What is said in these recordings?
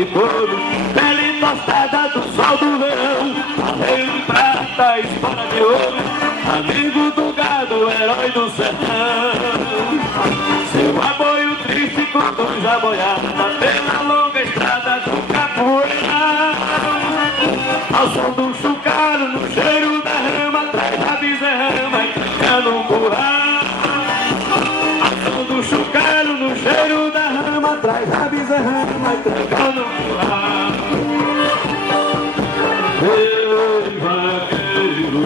de couro, pele tostada do sol do verão, arreio de prata, espora de ouro, amigo do gado, herói do sertão. Seu aboio triste conduz a boiada pela longa estrada do capoeira, ao som do chocalho, no cheiro da rama, traz a bezerrama e tranca no curral. Ao som do chocalho, no cheiro da rama, traz a bezerrama e tranca no curral. Ei, vaqueiro,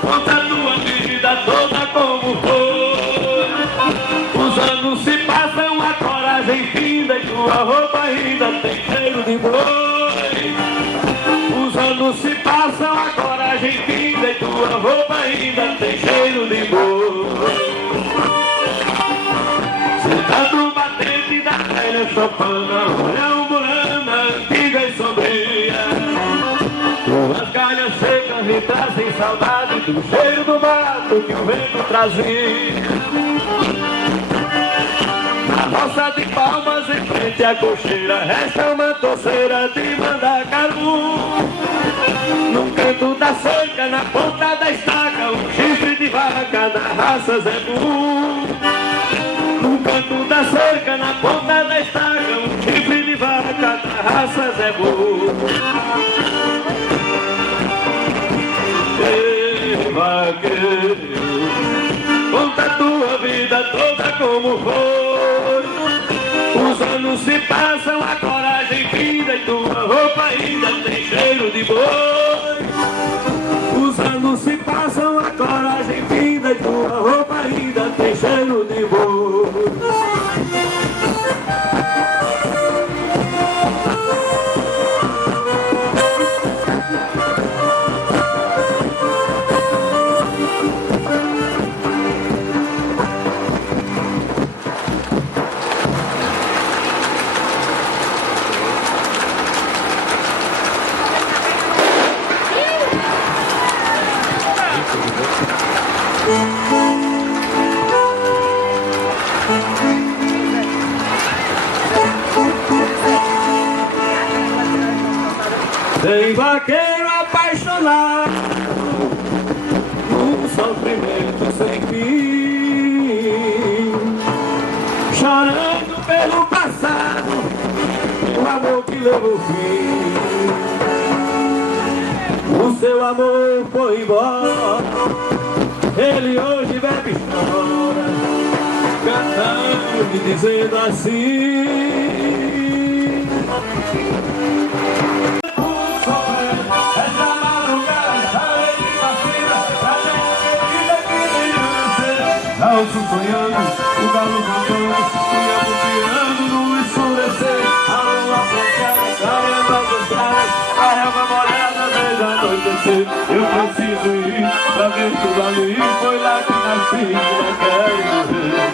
conta a tua vida toda como foi. Os anos se passam, a coragem finda e tua roupa ainda tem cheiro de boi. Os anos se passam, a coragem finda e tua roupa ainda tem cheiro de boi. Sentado no batente da velha chopana, olha o morana antiga e sombria. Tuas galhas secas me trazem saudade do cheiro do mato que o vento trazia. Na roça de Palmas, em frente à cocheira, resta uma toceira de Mandacaru. Num canto da cerca, na ponta da estaca, um chifre de vaca da raça Zebu. Num canto da cerca, na ponta da estaca, um chifre de vaca da raça Zebu. Ei, vaqueiro, conta a tua vida toda como foi. Os anos se passam, a coragem finda e tua roupa ainda tem cheiro de boi. Os anos se passam, a coragem finda e tua roupa ainda tem cheiro de boi. Tem vaqueiro apaixonado, um sofrimento sem fim, chorando pelo passado, o amor que levou fim. O seu amor foi embora, ele hoje bebe e chora, cantando e dizendo assim: alto sonhando, o galo cantando, e anunciando no escurecer. A lua prateada, caramba das estradas, a relva molhada desde anoitecer. Eu preciso ir pra ver tudo ali, foi lá que nasci, não quero morrer.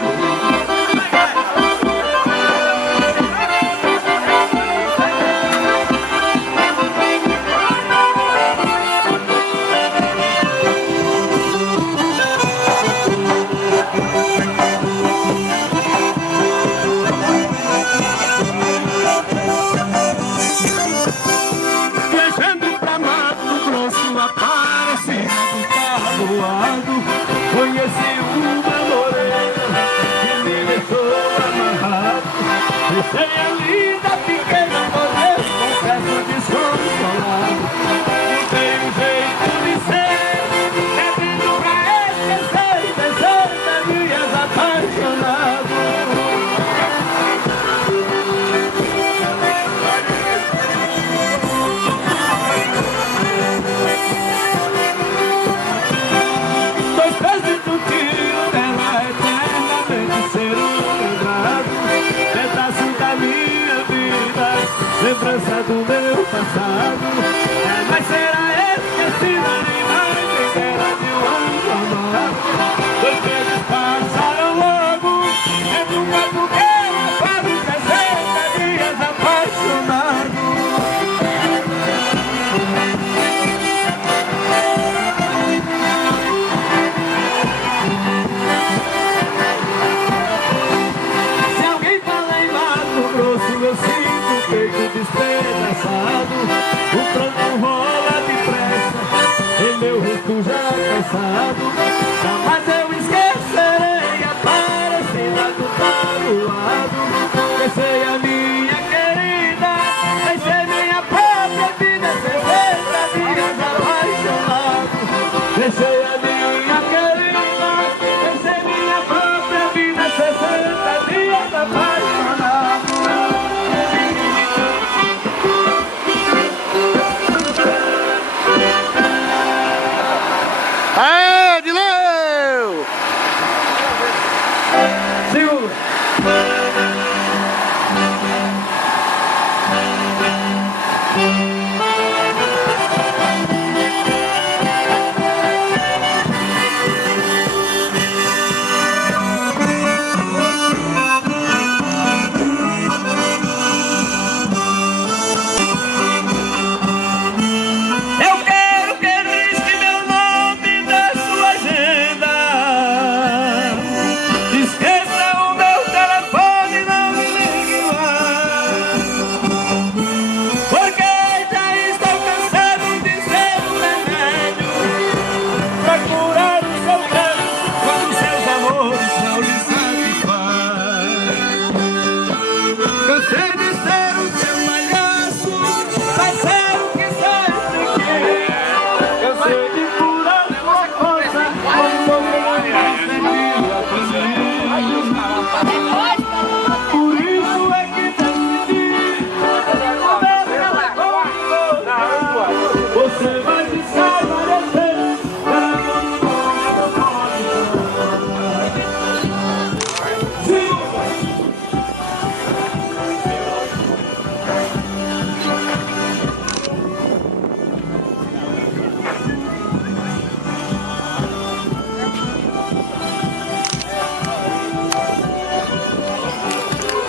Viajando pra Mato Grosso, Aparecida do Carro voado,